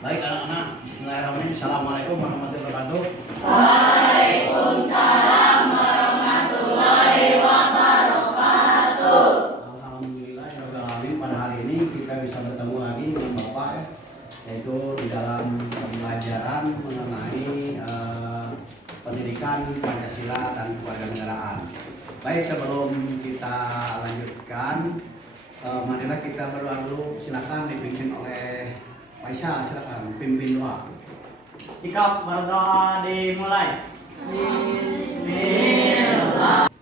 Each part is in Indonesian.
Baik anak-anak, bismillahirrahmanirrahim. Assalamualaikum warahmatullahi wabarakatuh. Waalaikumsalam warahmatullahi wabarakatuh. Alhamdulillahirrahmanirrahim. Pada hari ini kita bisa bertemu lagi dengan Bapak ya, yaitu di dalam pembelajaran mengenai pendidikan Pancasila dan kewarganegaraan. Baik, sebelum kita lanjutkan, marilah kita berdoa dulu. Silakan dipimpin oleh Pak Isya, silakan pimpin doa. Sikap berdoa dimulai. Bismillah.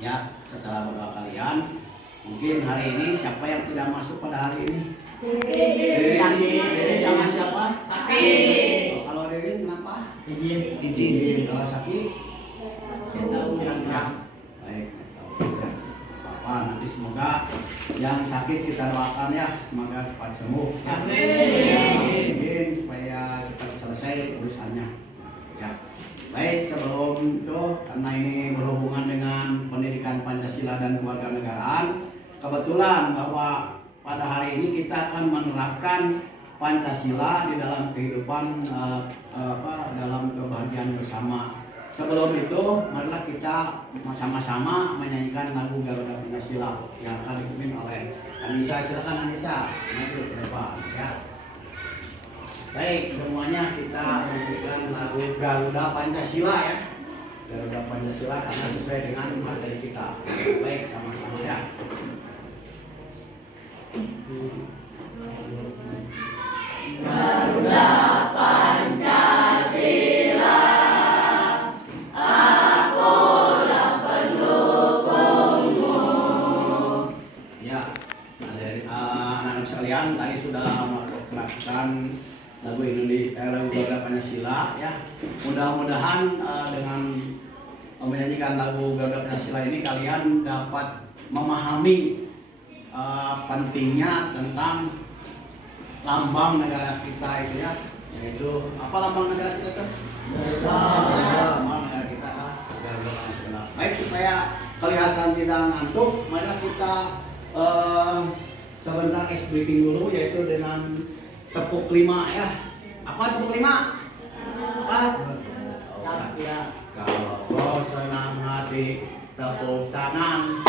Ya, setelah berdoa kalian, mungkin hari ini siapa yang tidak masuk pada hari ini? Diri sama siapa? Sakit. Kalau Diri kenapa? Izin. Izin. Kalau sakit? Tahu Ya. Baik. Bapak, nanti semoga yang sakit kita doakan ya, semoga cepat sembuh. Amin. Supaya cepat selesai urusannya. Ya. Baik, sebelum itu karena ini berhubungan dengan pendidikan Pancasila dan kewarganegaraan, kebetulan bahwa pada hari ini kita akan menerapkan Pancasila di dalam kehidupan dalam kebahagiaan bersama. Sebelum itu, marilah kita sama-sama menyanyikan lagu Garuda Pancasila yang akan dipimpin oleh Anissa. Silakan Anissa, maju ke depan ya. Baik, semuanya kita menyanyikan lagu Garuda Pancasila ya. Garuda Pancasila karena sesuai dengan materi kita. Baik, sama-sama ya. Garuda Pancasila, akulah pendukungmu. Ya, dari anak-anak sekalian tadi sudah melakukan lagu lagu Garuda Pancasila ya. Mudah-mudahan dengan menyanyikan lagu Garuda Pancasila ini kalian dapat memahami pentingnya tentang lambang negara kita itu ya, yaitu apa lambang negara kita tuh? Lambang negara kita lah Garuda Pancasila. Baik, supaya kelihatan tidak ngantuk, marilah kita sebentar ice breaking dulu, yaitu dengan tepuk lima ya. Apa tepuk lima? Apa? Ya. Kalau senang hati tepuk tangan.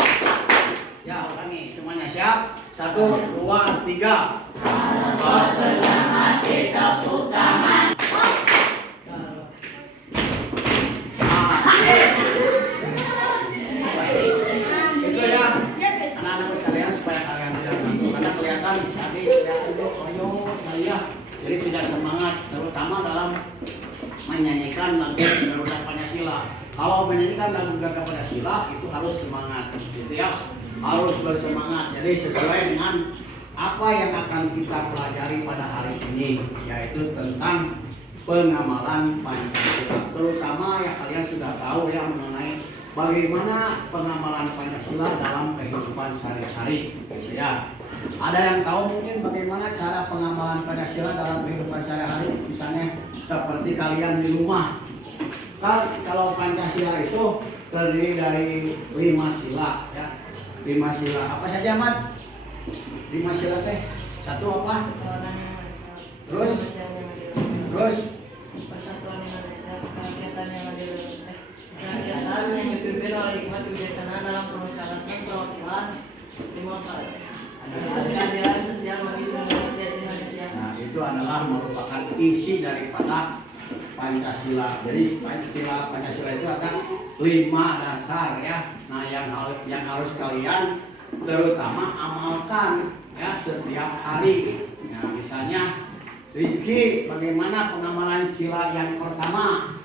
Ya, ulangi semuanya, siap? 1, 2, 3. Kalau senang hati tepuk tangan. Itu ya, anak-anak sekalian, supaya kalian tidak ngantuk karena kelihatan tadi ya oyo saya jadi tidak semangat, terutama dalam menyanyikan lagu Garuda Pancasila. Kalau menyanyikan lagu Garuda Pancasila itu harus semangat, gitu ya, harus bersemangat. Jadi sesuai dengan apa yang akan kita pelajari pada hari ini, yaitu tentang pengamalan Pancasila. Terutama yang kalian sudah tahu ya mengenai bagaimana pengamalan Pancasila dalam kehidupan sehari-hari, gitu ya. Ada yang tahu mungkin bagaimana cara pengamalan Pancasila dalam kehidupan sehari-hari? Misalnya seperti kalian di rumah. Kalau Pancasila itu terdiri dari 5 sila ya. 5 sila. Apa saja, Mat? 5 sila teh. 1 apa? Terus? Persatuan Indonesia, kerakyatan yang adil, kerakyatan yang dipimpin oleh hikmat kebijaksanaan dalam permasyarakatan perwakilan keadilan sosial bagi seluruh rakyat Indonesia. Nah, itu adalah merupakan isi daripada Pancasila. Jadi Pancasila itu ada 5 dasar ya. Nah, yang harus kalian terutama amalkan ya setiap hari. Nah, misalnya Rizky, bagaimana pengamalan sila yang pertama?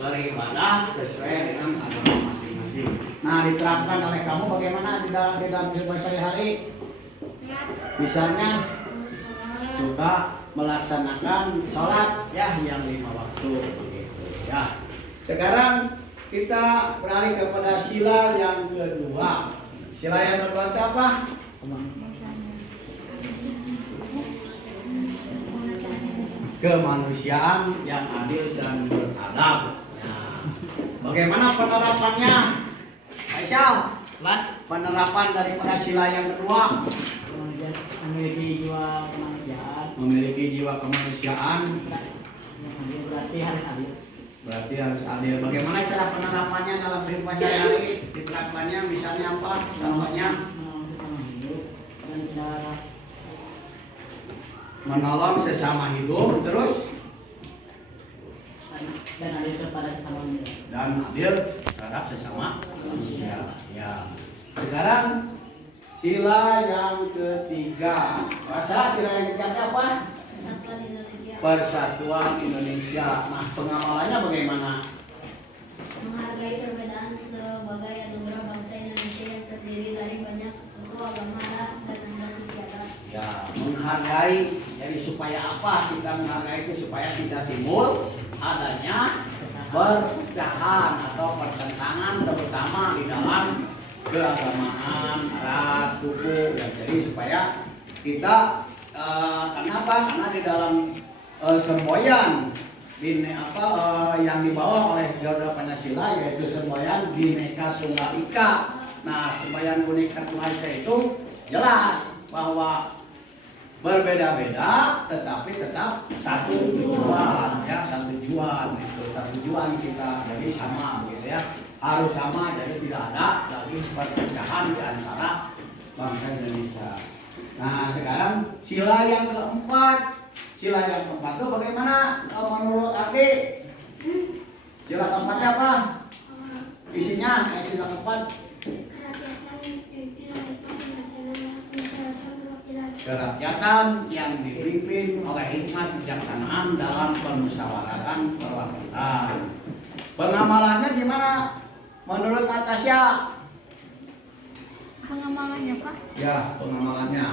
Beribadah sesuai dengan agama masing-masing. Nah, diterapkan oleh kamu bagaimana di dalam kehidupan sehari-hari? Misalnya suka melaksanakan sholat ya yang 5 waktu begitu ya. Sekarang kita beralih kepada sila yang kedua. Sila yang kedua itu apa? Kemanusiaan yang adil dan beradab. Nah, bagaimana penerapannya? Aisyah, penerapan daripada sila yang kedua? memiliki jiwa kemanusiaan. Memiliki jiwa kemanusiaan. Berarti harus adil. Berarti harus adil. Bagaimana cara penerapannya dalam kehidupan sehari-hari? Diterapkannya misalnya apa? Contohnya menolong sesama hidup, terus dan adil kepada sesama manusia. dan adil terhadap sesama manusia. Ya. Sekarang sila yang ketiga. Rasa sila yang ketiga apa? Persatuan Indonesia. Persatuan Indonesia. Nah, pengamalannya bagaimana? Menghargai perbedaan sebagai anugerah bangsa Indonesia yang terdiri dari banyak suku, agama, ras, dan antar istiadat. Ya, menghargai. Jadi supaya apa kita menghargai itu? Supaya tidak timbul adanya perpecahan atau pertentangan, terutama di dalam keagamaan, ras, suku. Ya, jadi supaya kita kenapa? Karena di dalam semboyan yang dibawa oleh Garuda Pancasila, yaitu semboyan Bhinneka Tunggal Ika. Nah, semboyan Bhinneka Tunggal Ika itu jelas bahwa berbeda-beda tetapi tetap satu tujuan, ya, satu tujuan itu, satu tujuan kita, jadi sama gitu ya, harus sama, jadi tidak ada lagi perpecahan di antara bangsa Indonesia. Nah, sekarang sila yang keempat. Sila yang keempat itu bagaimana menurut Ardi? Sila keempatnya apa? Isinya sila keempat. Kerakyatan yang dipimpin oleh hikmat kebijaksanaan dalam permusyawaratan perwakilan. Pengamalannya gimana? Menurut Natasha? Pengamalannya Pak? Ya, pengamalannya.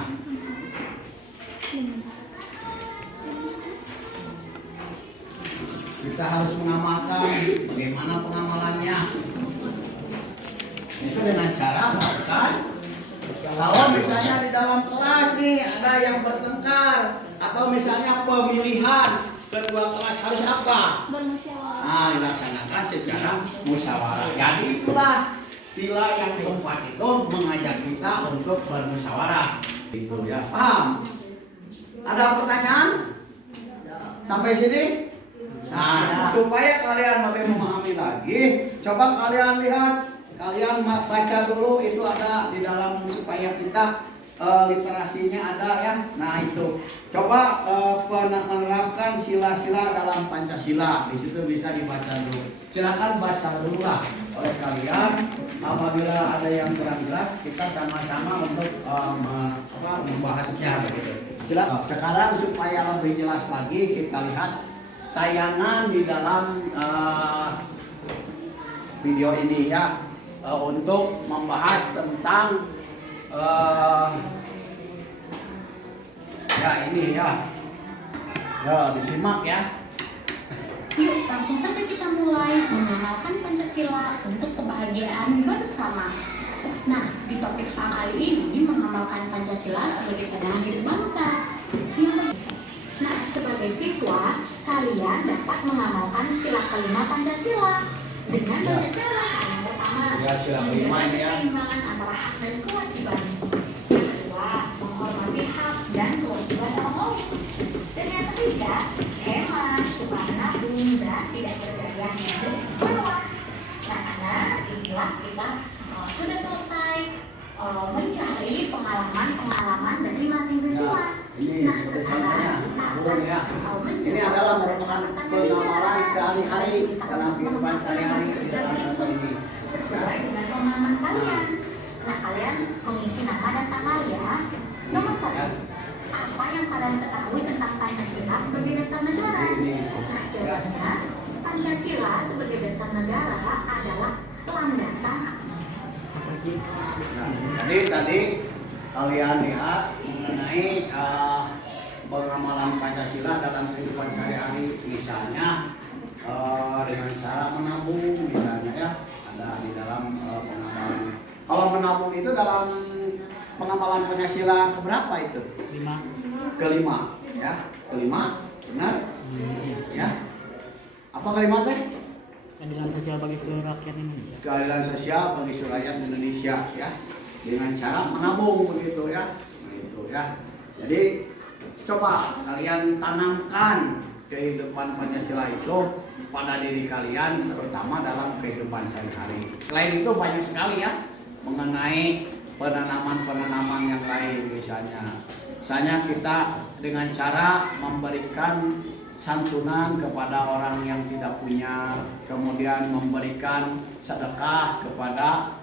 Kita harus mengamalkan. Bagaimana pengamalannya? Itu dengan cara kan? Kalau misalnya di dalam kelas nih ada yang bertengkar atau misalnya pemilihan ketua kelas harus apa? Bermusyawarah. Nah, dilaksanakan secara musyawarah. Jadi itulah sila yang keempat itu mengajak kita untuk bermusyawarah. Itu ya, paham? Ada pertanyaan? Sampai sini? Nah, supaya kalian lebih memahami lagi, coba kalian lihat, kalian baca dulu itu ada di dalam supaya kita literasinya ada ya. Nah itu, coba menerapkan sila-sila dalam Pancasila. Di situ bisa dibaca dulu. Silakan baca dulu lah oleh kalian. Apabila ada yang kurang jelas, kita sama-sama untuk membahasnya begitu. Silakan. Sekarang supaya lebih jelas lagi kita lihat tayangan di dalam video ini ya, untuk membahas tentang ya ini ya, disimak ya. Yuk, langsung saja kita mulai mengenalkan Pancasila untuk kebahagiaan bersama. Nah, di topik kali ini mengamalkan Pancasila sebagai pegangan hidup bangsa. Nah, sebagai siswa, kalian dapat mengamalkan sila kelima Pancasila dengan banyak cara. Yang pertama, Ya, sila kelima menjaga ini ya. keseimbangan antara hak dan kewajiban. Yang kedua, menghormati hak dan kewajiban orang lain. Dan yang ketiga, hemat, suka menabung, dan tidak bergaya hidup mewah. Nah, karena inilah kita sudah selesai mencari pengalaman dari masing siswa. Ini Nah, sekarang kita akan ya. mencoba Ini adalah merupakan pengamalan sehari-hari dalam kehidupan sehari-hari di dalam contoh ini. sesuai dengan pemahaman kalian. Nah, kalian mengisi nama dan tanggal ya. Nomor 1. Apa yang kalian ketahui tentang Pancasila sebagai dasar negara? Nah, jawabannya, Pancasila sebagai dasar negara adalah landasan. Tadi kalian lihat mengenai pengamalan Pancasila dalam kehidupan sehari-hari, misalnya dengan cara menabung, misalnya ya, ada di dalam pengamalan. Kalau menabung itu dalam pengamalan Pancasila keberapa itu? Kelima, ya, kelima, benar? Ya. Apa kelima teh? Keadilan sosial bagi seluruh rakyat Indonesia. Keadilan sosial bagi seluruh rakyat Indonesia, ya, dengan cara menabung begitu ya. Nah, itu. ya. Jadi coba kalian tanamkan kehidupan Pancasila itu pada diri kalian, terutama dalam kehidupan sehari-hari. Selain itu banyak sekali ya mengenai penanaman-penanaman yang lain, misalnya kita dengan cara memberikan santunan kepada orang yang tidak punya, kemudian memberikan sedekah kepada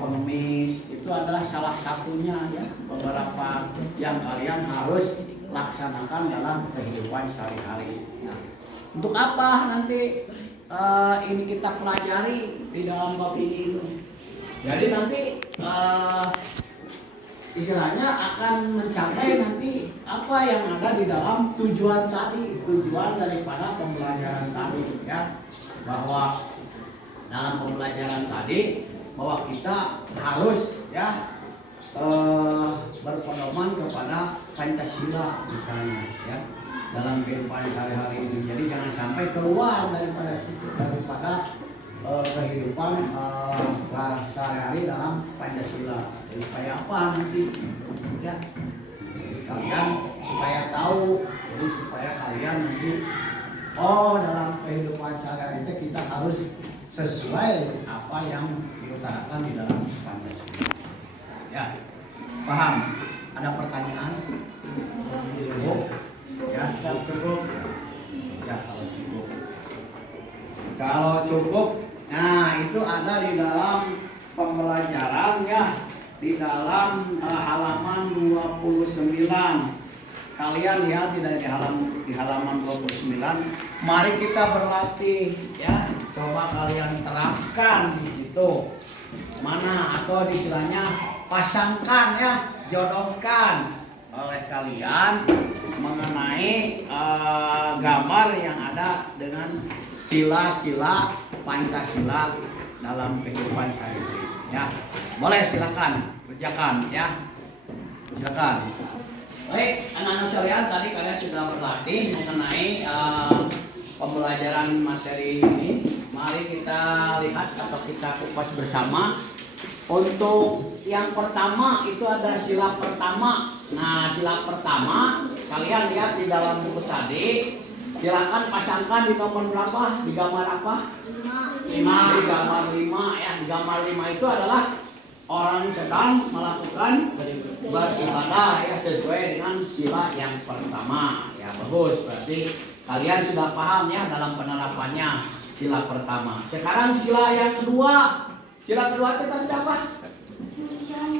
pengemis, itu adalah salah satunya ya, beberapa yang kalian harus laksanakan dalam kehidupan sehari-hari. Nah, untuk apa nanti ini kita pelajari di dalam bab ini? Jadi nanti istilahnya akan mencapai nanti apa yang ada di dalam tujuan daripada pembelajaran tadi ya, bahwa dalam pembelajaran tadi bahwa kita harus ya berpedoman kepada Pancasila misalnya ya dalam kehidupan sehari-hari ini. Jadi jangan sampai keluar daripada kehidupan sehari-hari dalam Pancasila. Jadi supaya apa nanti ya kalian supaya tahu, jadi supaya kalian nanti dalam kehidupan sehari-hari kita harus sesuai apa yang diutarakan di dalam Pancasila. Ya, paham? Ada pertanyaan? Cukup? Ya, cukup. Ya, kalau cukup, nah itu ada di dalam pembelajaran ya, di dalam halaman 29. Kalian lihat di halaman 29. Mari kita berlatih ya. Coba kalian terapkan di situ. Mana atau istilahnya pasangkan ya, jodohkan oleh kalian mengenai gambar yang ada dengan sila-sila Pancasila dalam kehidupan sehari-hari ya. Boleh, silakan kerjakan ya. Silakan. Baik, anak-anak sekalian, tadi kalian sudah berlatih mengenai pembelajaran materi ini. Mari kita lihat atau kita kupas bersama. Untuk yang pertama itu ada sila pertama. Nah, sila pertama kalian lihat di dalam buku tadi. Silakan pasangkan di nomor berapa? Di gambar apa? 5. Di gambar 5 ya. Di gambar 5 itu adalah orang sedang melakukan beribadah ya, sesuai dengan sila yang pertama. Ya, bagus. Berarti kalian sudah paham ya dalam penerapannya sila pertama. Sekarang sila yang kedua. Sila kedua itu tadi apa?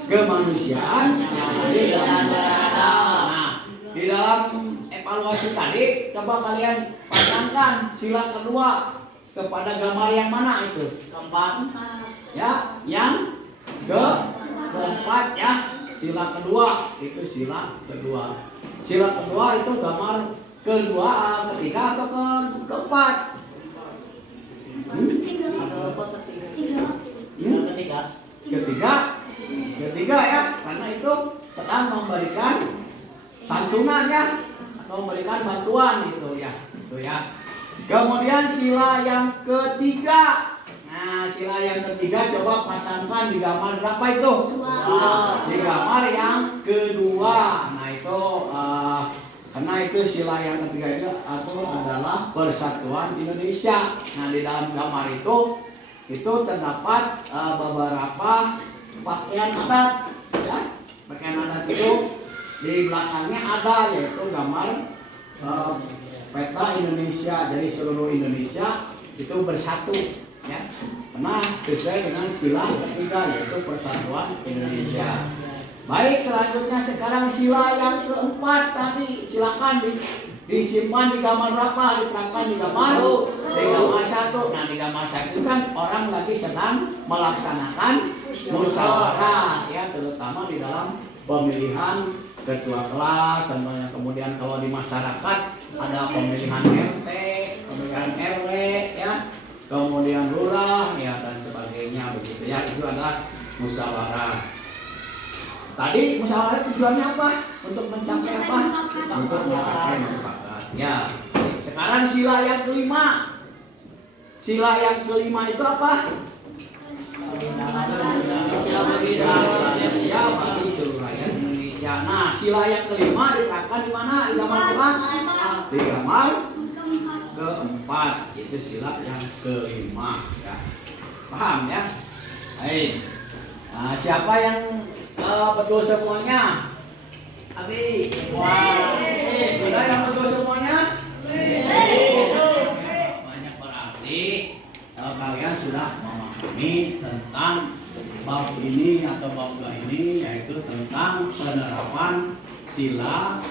Kemanusiaan yang adil dan beradab. Nah, di dalam evaluasi tadi coba kalian pasangkan sila kedua kepada gambar yang mana itu? Keempat. Ya, yang keempat ya. Sila kedua itu sila kedua. Sila kedua itu gambar kedua, ketiga atau keempat? Ketiga ya, karena itu sedang memberikan santunan ya, atau memberikan bantuan gitu ya, Kemudian sila yang ketiga. Nah, sila yang ketiga coba pasangkan di gambar berapa itu? Di gambar yang kedua. Nah itu karena itu sila yang ketiga itu adalah Persatuan Indonesia. Nah, di dalam gambar itu terdapat beberapa pakaian adat ya. Pakaian adat itu di belakangnya ada yaitu gambar peta Indonesia. Jadi seluruh Indonesia itu bersatu ya. Karena sesuai dengan sila ketiga yaitu Persatuan Indonesia. Baik, selanjutnya sekarang sila yang keempat tadi silakan disimpan di gambar berapa? Diterapkan di gambar 1. Nah, di gambar 1 kan orang lagi sedang melaksanakan musyawarah ya, terutama di dalam pemilihan ketua kelas, contohnya. Kemudian kalau di masyarakat ada pemilihan RT, pemilihan RW ya, kemudian lurah ya dan sebagainya begitu ya. Itu adalah musyawarah. Tadi musyawarah tujuannya apa? Untuk mencapai apa? Untuk mencapai mufakat. Ya. Sekarang sila yang kelima. Sila yang kelima itu apa? Sila bagi seluruh rakyat Indonesia. Ya, nah sila yang kelima diterapkan di mana? Di gambar berapa? Di gambar keempat. Itu sila yang kelima. Ya. Paham ya? Baik. Nah, siapa yang betul semuanya? Abi. Wah. Sudah yang betul semuanya? Banyak berarti kalian sudah memahami tentang bab ini atau bab ini, yaitu tentang penerapan sila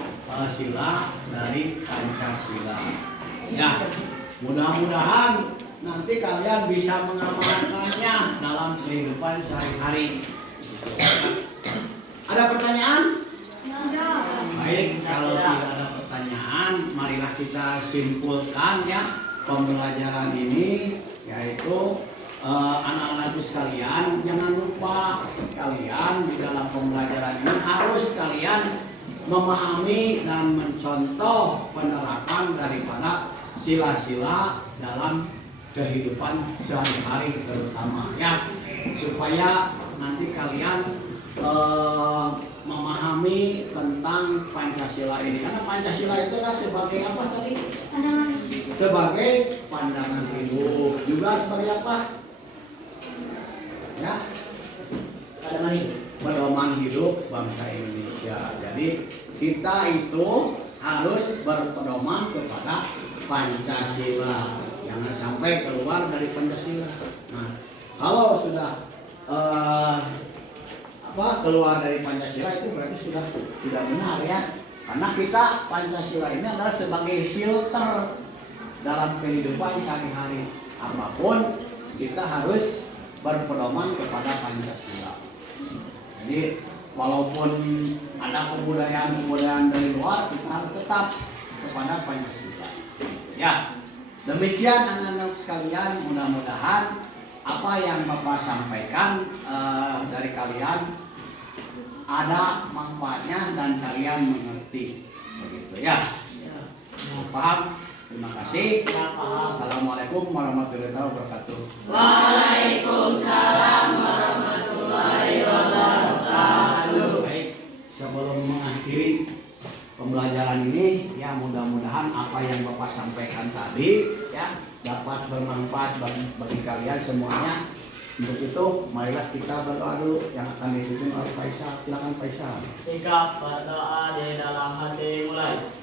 dari Pancasila. Ya, mudah-mudahan nanti kalian bisa mengamalkannya dalam kehidupan sehari-hari. Ada pertanyaan? Baik, kalau tidak ada pertanyaan, marilah kita simpulkan ya pembelajaran ini, yaitu anak-anakku sekalian, jangan lupa kalian di dalam pembelajaran ini harus kalian memahami dan mencontoh penerapan daripada sila-sila dalam kehidupan sehari-hari terutama ya, supaya nanti kalian memahami tentang Pancasila ini. Karena Pancasila itu adalah sebagai apa tadi? Sebagai pandangan hidup. Juga sebagai apa? Ya, pedoman hidup bangsa Indonesia. Jadi kita itu harus berpedoman kepada Pancasila. Jangan sampai keluar dari Pancasila. Nah, kalau sudah keluar dari Pancasila itu berarti sudah tidak benar ya. Karena kita Pancasila ini adalah sebagai filter dalam kehidupan sehari-hari. Apapun kita harus berpedoman kepada Pancasila. Jadi walaupun ada kebudayaan dari luar, kita harus tetap kepada Pancasila. Ya, demikian anak-anak sekalian, mudah-mudahan apa yang Bapak sampaikan dari kalian ada manfaatnya dan kalian mengerti, begitu ya. Paham? Terima kasih. Assalamualaikum warahmatullahi wabarakatuh. Waalaikumsalam warahmatullahi wabarakatuh. Baik, sebelum mengakhiri pembelajaran ini, ya mudah-mudahan apa yang Bapak sampaikan tadi ya dapat bermanfaat bagi kalian semuanya. Untuk itu, marilah kita berdoa dulu yang akan dipimpin oleh Faisal. Silakan Faisal. Sikap berdoa di dalam hati mulai.